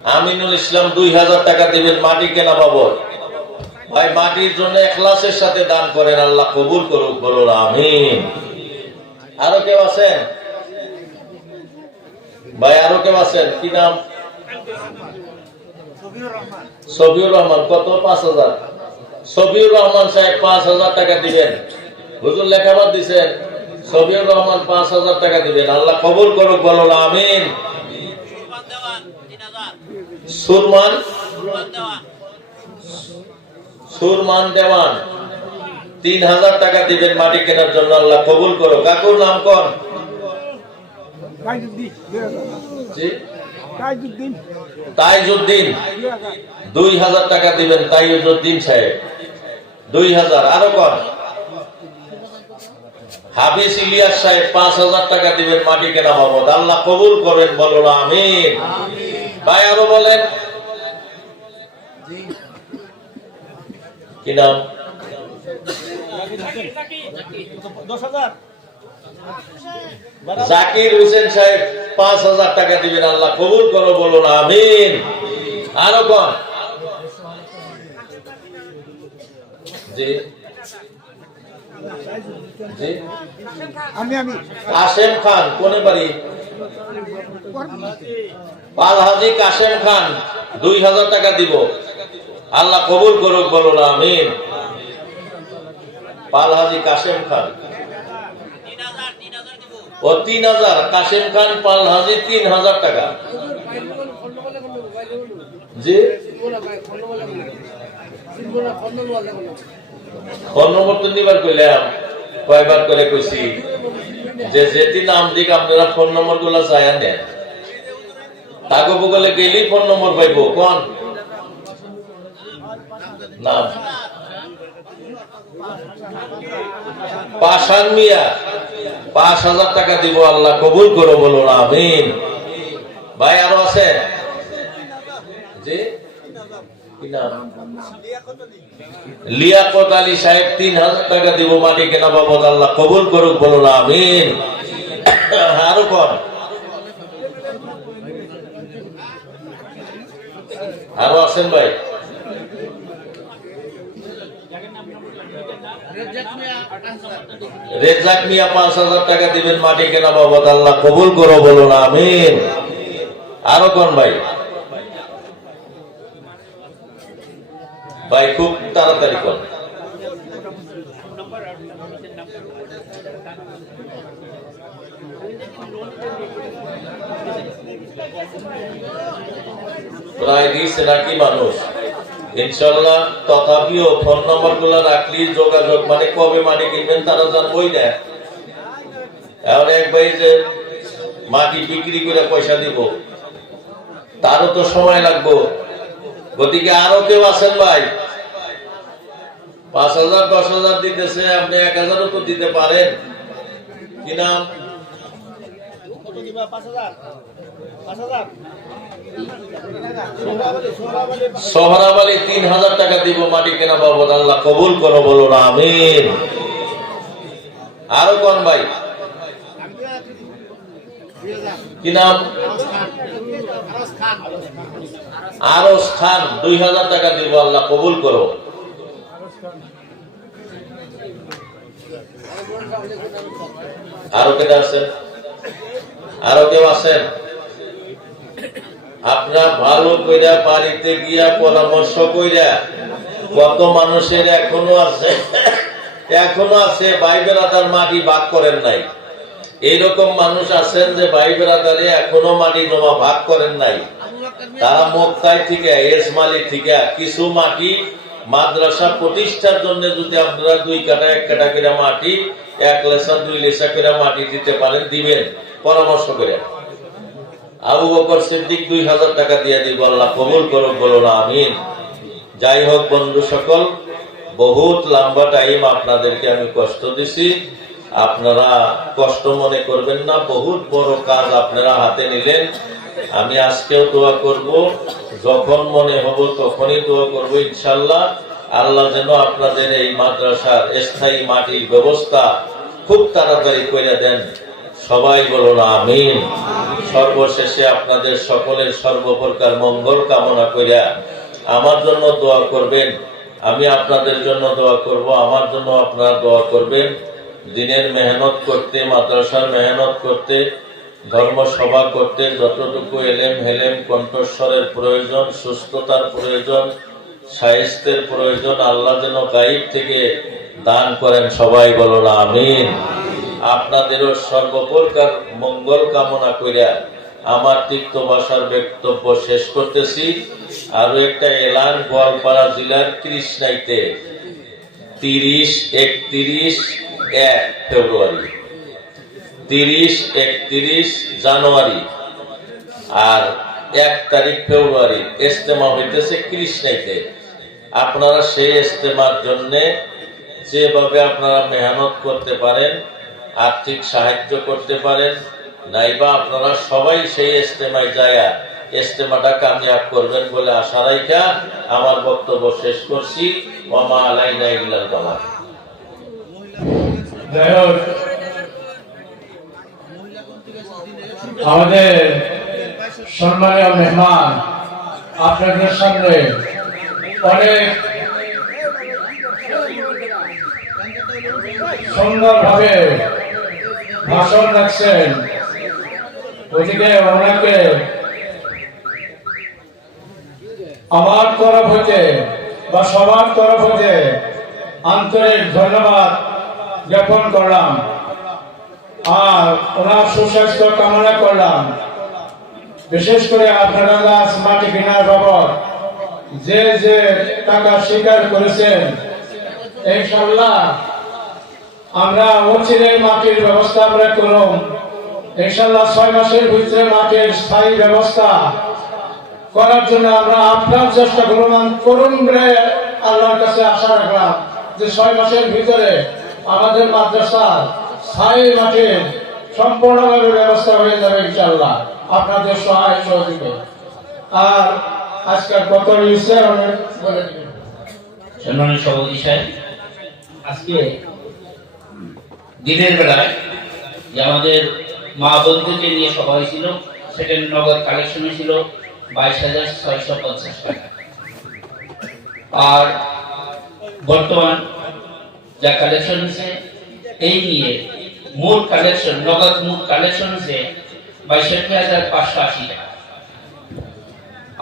আমিনুল ইসলাম 2000 টাকা দিবেন মাটি কেনা বাবদ। ভাই মাটির জন্য ইখলাসের সাথে দান করেন, আল্লাহ কবুল করুক, বলুন আমিন। আরো কেউ আছেন ভাই? আরো কেউ আছেন? কি নাম? সফিউর রহমান। কত? 5000। সফিউর রহমান সাহেব 5000 টাকা দিবেন। হুজুর লেখাবাদ দিছেন, সফিউর রহমান 5000 টাকা দিবেন, আল্লাহ কবুল করুক, বলুন আমিন। সুরমান দেওয়ান 3000 টাকা দিবেন মাটি কেনার জন্য, আল্লাহ কবুল করো। কাকুর নাম কোন? তাইজউদ্দিন 2000 টাকা দিবেন, তাইজউদ্দিন সাহেব 2000। আরো কোন? হাফিজ ইলিয়াস সাহেব 5000 টাকা দিবেন মাটি কেনা বাবদ, আল্লাহ কবুল করেন, বলুন আমিন। ভাই আরো বলেন, কি নাম? জাকির হোসেন সাহেব 5000 টাকা দিবেন, আল্লাহ কবুল করো, বলুন আমিন। আরো কোন? জি জি কাশেম খান। কোন বাড়ি? পালহাজি কাশেম খান 2000 টাকা দিব, আল্লাহ কবুল করুক, বলুন আমিন। পালহাজি কাশেম খান ও 3000। কাশেম খান পালহাজি 3000 টাকা। জি ফোন নম্বর তো নিবার কইলাম, কয়বার করে কইছি যে যেটি নাম দিক আপনারা ফোন নম্বর গুলা চাইয়া নেন, তাকে বলে গেলেই ফোন নম্বর পাইব। কোন নাম? পাশান মিয়া 5000 টাকা দিব, আল্লাহ কবুল করো, বলুন আমিন। ভাই আরো আছে? জি কি নাম? লিয়াকত আলী সাহেব 3000 টাকা দিব মাটি কেনা বাবদ, আল্লাহ কবুল করুক, বলুন আমিন। আরো কোন? আরো আছেন ভাই? রেজাক মিয়া 5000 টাকা দিবেন মাটি কেনা বাবদ, আল্লাহ কবুল করো, বলুন আমিন। আরো কোন ভাই? ভাই খুব তাড়াতাড়ি কোন? প্রায় দিচ্ছে নাকি মানুষ? ইনশাল্লাহ। তথাপিও ফোন নম্বর গুলা রাখলি যোগাযোগ, মানে কবে মাটি কিনবেন তারা জানবই না। এখন এক ভাই যে মাটি বিক্রি করে পয়সা দিব, তারও তো সময় লাগবে। গতিকে আরো কেউ আছেন ভাই? 5000 10,000 দিতেছে, আপনি 1000ও তো দিতে পারেন। কি নাম? সোহরাব আলী 3000 টাকা দিব মাটি কেনা বাবদ, আল্লাহ কবুল করো, বলুন আমিন। আরো কোন ভাই? কি নাম? আরস খান 2000 টাকা দিব, আল্লাহ কবুল করো। আরো কেটে আছেন? আরো কেউ আছেন? আপনারা ভালো কইরা বাড়িতে গিয়া পরামর্শ কইরা, কত মানুষের এখনো আছে ভাই বেরাদার মাটি ভাগ করেন নাই। এইরকম মানুষ আছেন যে ভাই বেরাদারে এখনো মাটি জমা ভাগ করেন নাই। তারা মুক্তায় থেকে, এসমালি থেকে কিছু মাটি মাদ্রাসা প্রতিষ্ঠার জন্য যদি আপনারা 2 কাঠা 1 কাঠা করে মাটি, 1 লেসা 2 লেসা করে মাটি দিতে পারেন, দিবেন পরামর্শ করে। আবু বকর সিদ্দিক 2000 টাকা দিয়ে দিব, আল্লাহ কবুল করুক, বলুন আমিন। যাই হোক বন্ধু সকল, বহুত লম্বা টাইম আপনাদেরকে আমি কষ্ট দিছি, আপনারা কষ্ট মনে করবেন না। বহুত বড় কাজ আপনারা হাতে নিলেন। আমি আজকেও দোয়া করব, যখন মনে হব তখনই দোয়া করব ইনশাল্লাহ। আল্লাহ যেন আপনাদের এই মাদ্রাসার স্থায়ী মাটির ব্যবস্থা খুব তাড়াতাড়ি করে দেন। সবাই বলুন আমিন। সর্বশেষে আপনাদের সকলের সর্বপ্রকার মঙ্গল কামনা করিয়া আমার জন্য দোয়া করবেন, আমি আপনাদের জন্য দোয়া করব, আমার জন্য আপনারা দোয়া করবেন। দিনের মেহনত করতে, মাদ্রাসার মেহনত করতে, ধর্মসভা করতে যতটুকু এলেম হেলেম কণ্ঠস্বরের প্রয়োজন, সুস্থতার প্রয়োজন, সাহিত্যের প্রয়োজন, আল্লাহ যেন গায়ব থেকে দান করেন। সবাই বলুন আমিন। আপনাদেরও সর্বপ্রকার মঙ্গল কামনা করিয়া আমার তিক্ত ভাষার বক্তব্য শেষ করতেছি। আরো একটা এলান, গোয়ালপাড়া জেলার কৃষ্ণাইতে 30, 31, 1 ফেব্রুয়ারি, 30, 31 জানুয়ারি আর 1 তারিখ ফেব্রুয়ারি ইজতেমা হইতেছে কৃষ্ণাইতে। আপনারা সেই ইজতেমার জন্য যেভাবে আপনারা মেহনত করতে পারেন, আর্থিক সাহায্য করতে পারেন, নাইবা আপনারা সবাই সেই ইজতেমায় যায় ইজতেমাটা কামিয়াব করবেন বলে আশা রাখা আমার বক্তব্য শেষ করছি। ওয়া মা আলাইনা ইল্লাল বালাগ। আমাদের সম্মানীয় মেহমান আপনাদের সামনে অনেক সুন্দরভাবে ভাষণ রাখছেন। ওদিকে ওনাকে আমার তরফ হতে বা সবার তরফ হতে আন্তরিক ধন্যবাদ জ্ঞাপন করলাম আর ওনার সুস্বাস্থ্য কামনা করলাম। বিশেষ করে আপনারা গাছ মাটি কেনার বাবদ যে যে টাকা স্বীকার করেছেন, ইনশাআল্লাহ আমরা অচিরে মাটির ব্যবস্থা আমরা করুন। ইনশাআল্লাহ 6 মাসের ভিতরে মাটির স্থায়ী ব্যবস্থা করার জন্য আমরা আপনার চেষ্টা করুন বলে আল্লাহর কাছে আশা রাখলাম যে 6 মাসের ভিতরে আমাদের মাদ্রাসার স্থায়ী মাটির সম্পূর্ণভাবে ব্যবস্থা হয়ে যাবে ইনশাআল্লাহ আপনাদের সহায় সহযোগিতা। আর আজকাল কত ইচ্ছে অনেক বলে দিবেন। সম্মানিত সভাপতি সাহেব, আজকে দিনের বেলায় যে আমাদের মা বন্ধুকে নিয়ে সভা হয়েছিল, সেখানে নগদ কালেকশন হয়েছিল 22,650 টাকা। আর বর্তমান যা কালেকশন হয়েছে এই নিয়ে মোট কালেকশন, নগদ মোট কালেকশন হয়েছে 62,580 টাকা।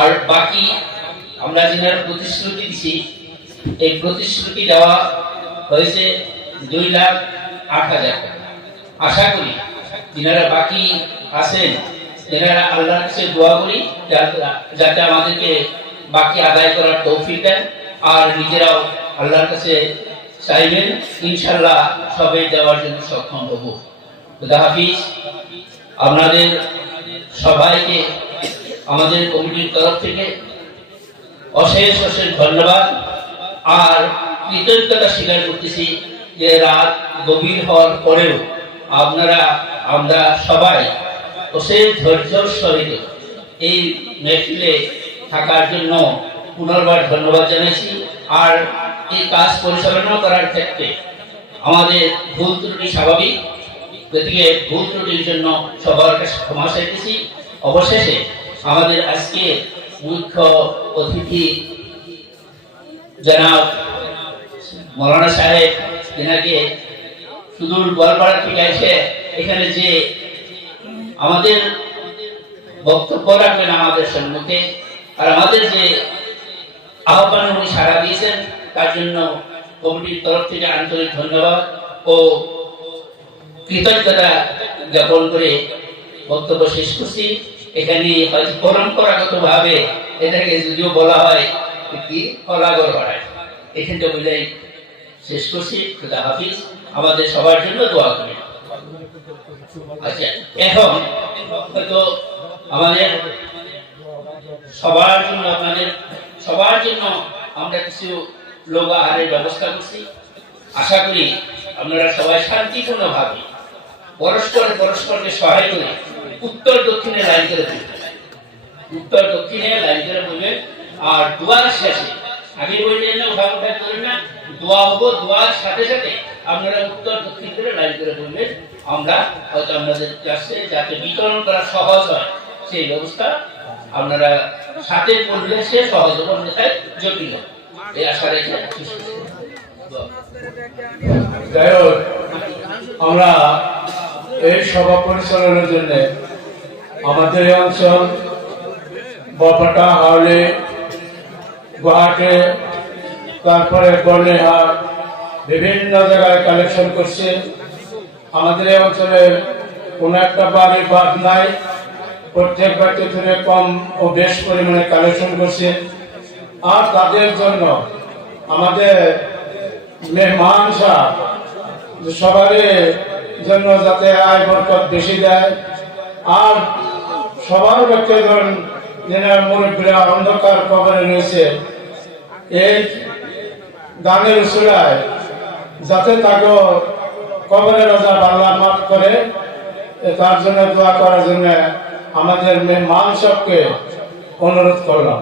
আর বাকি আমরা যেনার প্রতিশ্রুতি দিছি, এই প্রতিশ্রুতি দেওয়া হয়েছে 2,08,000 টাকা। আশা করি যিনারা বাকি আছেন তেনারা আল্লাহর কাছে দোয়া করি যাতে আমাদেরকে বাকি আদায় করার তৌফিক দেন, আর নিজেরাও আল্লাহর কাছে চাইবেন, ইনশাআল্লাহ সবাই দেওয়ার জন্য সক্ষম হব। খুদা হাফিজ। আপনাদের সবাইকে আমাদের কমিটির তরফ থেকে অশেষ অশেষ ধন্যবাদ আর কৃতজ্ঞতা স্বীকার করতেছি যে রাত গভীর হওয়ার পরেও আমরা সবাই অশেষ ধৈর্যের সহিত এই মেহফিলে থাকার জন্য পুনর্বার ধন্যবাদ জানাচ্ছি। আর এই কাজ পরিচালনা করার ক্ষেত্রে আমাদের ভুল ত্রুটি স্বাভাবিক, গতিকে ভুল ত্রুটির জন্য সবার কাছে ক্ষমা চাইতেছি। অবশেষে আমাদের আজকে মুখ্য অতিথি জনাব মৌলানা সাহেব, যেনাকে সুদূর গোয়ালপাড়া থেকে এসে এখানে যে আমাদের বক্তব্য রাখবেন আমাদের সম্মুখে, আর আমাদের যে আহ্বান উনি সাড়া দিয়েছেন তার জন্য কমিটির তরফ থেকে আন্তরিক ধন্যবাদ ও কৃতজ্ঞতা জ্ঞাপন করে বক্তব্য শেষ করছি। এখানে হয়তো পরম্পরাগত ভাবে এটাকে যদিও বলা হয় একটি কলাগর হয়, এখান থেকে বুঝাই শেষ করছি। খুদা হাফিজ। আমাদের সবার জন্য দোয়া করি। আচ্ছা, এখন হয়তো আমাদের সবার জন্য, আপনাদের সবার জন্য আমরা কিছু লোক আহারের ব্যবস্থা করছি। আশা করি আপনারা সবাই শান্তিপূর্ণ ভাবে পরস্পরকে সহায় করে উত্তর দক্ষিণে লাইন করে বলবেন, উত্তর দক্ষিণে লাইন করে বলবেন। আর দোয়ার শেষে আগে বললেন না, উঠা করেন না, দোয়া হবো, দোয়ার সাথে সাথে আপনারা উত্তর দক্ষিণ করে লাইন করে বলবেন। আমরা হয়তো আপনাদের কাছে যাতে বিতরণ করা সহজ হয় সেই ব্যবস্থা আপনারা সাথে করলে সে সহজ হবে, অন্যথায় জটিল। এই আশা রেখে যাই হোক, আমরা এই সভা পরিচালনার জন্য আমাদের এই অঞ্চল বরপাটা, হাওড়ে, গুয়াহাটি, তারপরে বর্ণিহাট বিভিন্ন জায়গায় কালেকশন করছে। আমাদের এই অঞ্চলে কোনো একটা বাড়ি বাদ নাই, প্রত্যেক বাড়িতে থেকে কম ও বেশ পরিমাণে কালেকশন করছে। আর তাদের জন্য আমাদের মেহমান সাহেব সবারই জন্য যাতে আয় বরকত বেশি দেয়, আর সবার ব্যক্তি ধরুন যেনার মুরব্বীরা অন্ধকার কবরে রয়েছে, এই দানের উসিলায় যাতে তাকে কবরের রাজা আল্লাহ মাফ করে, তার জন্য দোয়া করার জন্য আমাদের মেহমান সাহেবকে অনুরোধ করলাম।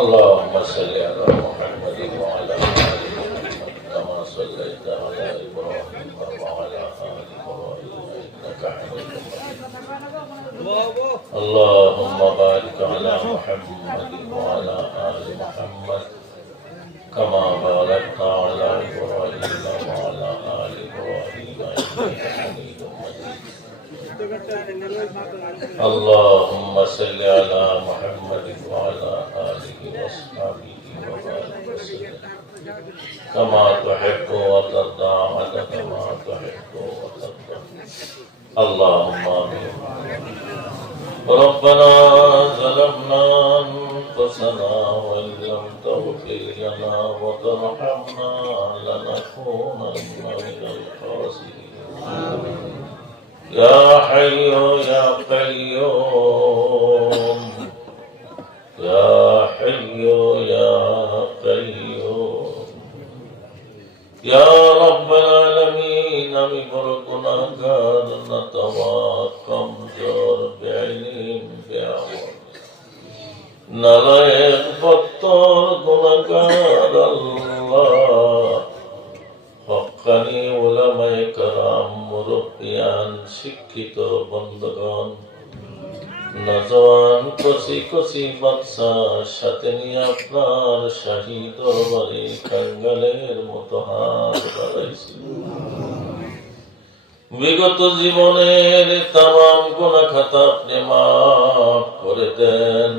اللهم صل على محمد وعلى آل محمد كما صليت على إبراهيم وعلى آل إبراهيم إنك حميد مجيد. اللهم بارك على محمد وعلى آل محمد كما باركت على إبراهيم وعلى آل إبراهيم إنك حميد مجيد. اللهم صل على محمد وعلى آله وصحبه وبارك وسلم كما تحب وترضى عدد ما تحب وترضى. اللهم آمين. ربنا ظلمنا أنفسنا وإن لم تغفر لنا وترحمنا لنكونن من الخاسرين. يا حي يا قيوم يا حي يا قيوم يا رب العالمين আমি বড় গুনাহগার নাতাওয়া কমজোর বেঈমান বেআমল নালায়েক বত্তর গুনাহগার আল্লাহ হক্কানি উলামায়ে কেরাম মুরব্বিয়ান শিক্ষিত বন্ধুগণ নজওয়ান কচি কচি বাচ্চা সাথে নিয়ে আপনার শাহী দরবারে কাঙ্গালের মতো হাত বাড়াইছি। বিগত জীবনের তামাম গুনাহ খাতা আপনি মাফ করে দেন।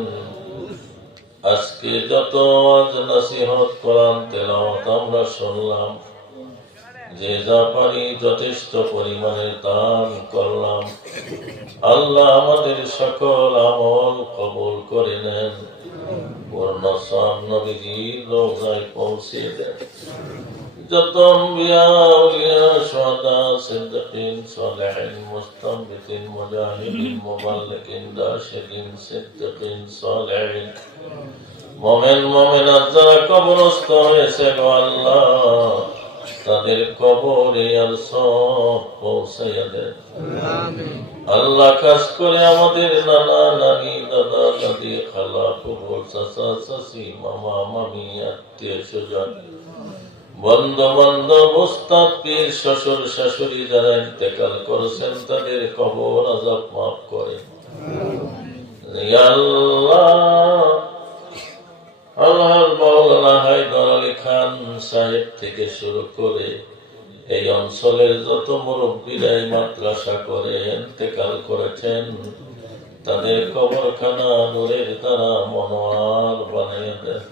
আজকে যত ওয়াজ নসিহত কোরআন তেলাওয়াত আমরা শুনলাম, যে যা পারি যথেষ্ট পরিমাণে দান করলাম, আল্লাহ আমাদের সকল আমল কবুল করে নেন, পূর্ণ সওয়াব নবীজির রওজায় পৌঁছে দেন। যত আম্বিয়া আউলিয়া শুহাদা সিদ্দিকিন সালেহিন মুস্তানবিতিন মুজাহিদিন মুবাল্লিগিন রাশিদিন সিদ্দিকিন সালেহিন মুমিন মুমিনাত যারা কবরস্থ হয়েছে গো আল্লাহ, তাদের কবরে আর সব পৌঁছাইয়া দেন। আল্লাহ খাস করে আমাদের নানা নানি দাদা দাদি খালা ফুফু চাচা চাচি মামা মামি আত্মীয় স্বজন বন্ধু বান্ধব উস্তাদ পীর শ্বশুর শাশুড়ি যারা ইন্তেকাল করেছেন তাদের কবর আযাব মাফ করেন। ইয়া আল্লাহ, আল্লাহর মাওলানা হায়দার আলী খান সাহেব থেকে শুরু করে এই অঞ্চলের যত মুরব্বীরা মাদ্রাসা করে ইন্তেকাল করেছেন, তাদের কবরখানা নূরের দ্বারা মনোয়ার বানিয়ে দেন।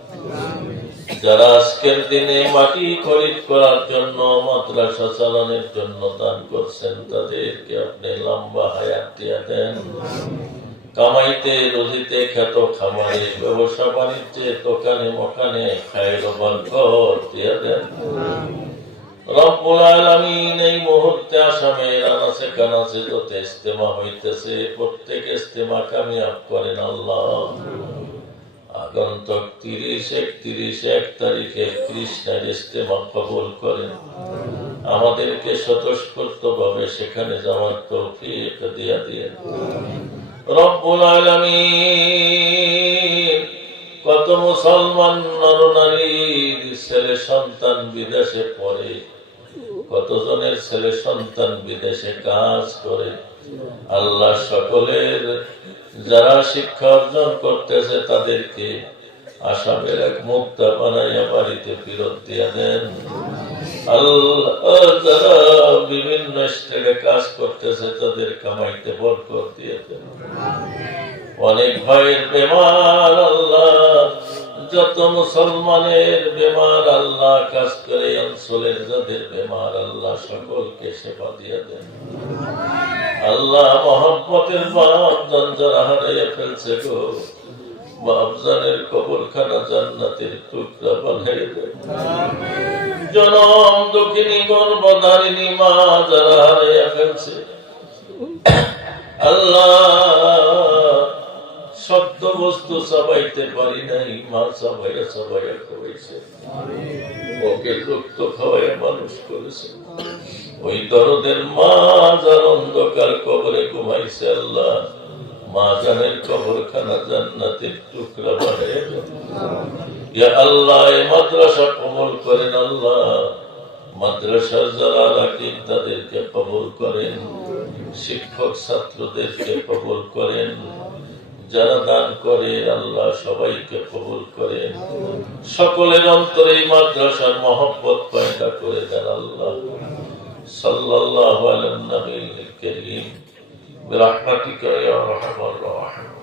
যারা আজকের দিনে মাটি খরিদ করার জন্য মাদ্রাসা চালানোর জন্য দান করছেন, তাদেরকে আপনি লম্বা হায়াত দিয়ে দেন। কামাইতে রুজিতে খ্যাত খামারে ব্যবসা বাণিজ্যে দোকানে মকানে খায়ের বরকত দিয়ে দেন। রব্বুল আলামিন এই মুহূর্তে আসামের আনাচে কানাচে যত ইজতেমা হইতেছে প্রত্যেক ইজতেমা কামিয়াব করেন আল্লাহ। আগন্তুক 30, 31, 1 তারিখে কৃষ্ণের ইজতেমা কবুল করেন। আমাদেরকে স্বতঃস্ফূর্তভাবে সেখানে যাওয়ার তৌফিক দিয়া দিয়েন রব্বুল আলামিন। কত মুসলমান নরনারীর ছেলে সন্তান বিদেশে পড়ে, কতজনের ছেলে সন্তান বিদেশে কাজ করে। আল্লাহ সকলের যারা শিক্ষা অর্জন করতেছে তাদেরকে আসামের এক মুক্তা বানাইয়া বাড়িতে ফেরত দিয়ে দেন। আল্লাহ যারা বিভিন্ন স্টেটে কাজ করতেছে তাদের কামাইতে বরকত দিয়ে দেন। অনেক ভাইয়ের বেমার আল্লাহ, যত মুসলমানের বেমার আল্লাহ, কাজ করে অঞ্চলের যাদের বেমার আল্লাহ সকলকে সেবা দিয়ে দেন। আল্লাহ মহব্বতের বাপজান যারা হারিয়ে ফেলছে গো, বাপজানের কবরখানা জান্নাতের টুকরা বানাই দেন। জনম দুঃখিনী গর্ভধারিণী মা যারা হারিয়ে ফেলছে আল্লাহ, সত্য বস্তু সবাইতে পারি নাই, মা সবাইয়া সবাইয়া খাওয়াইছে, ওকে রক্ত খাওয়াইয়া মানুষ করেছে। ওই দরদের মা যার অন্ধকার কবরে ঘুমাইছে আল্লাহ, মা জানের কবরখানা জান্নাতের টুকরা বানাইয়া দেন। ইয়া আল্লাহ এই মাদ্রাসা কবুল করেন আল্লাহ, মাদ্রাসার যারা রাখেন তাদেরকে কবুল করেন, শিক্ষক ছাত্রদেরকে কবুল করেন, যারা দান করে আল্লাহ সবাইকে কবুল করেন। সকলের অন্তরে এই মাদ্রাসার মহব্বত পয়দা করে দেন আল্লাহ। সাল্লাল্লাহু আলাইহি ওয়া সাল্লাম বিরহমাতিকা ইয়া আরহামার রাহিমিন।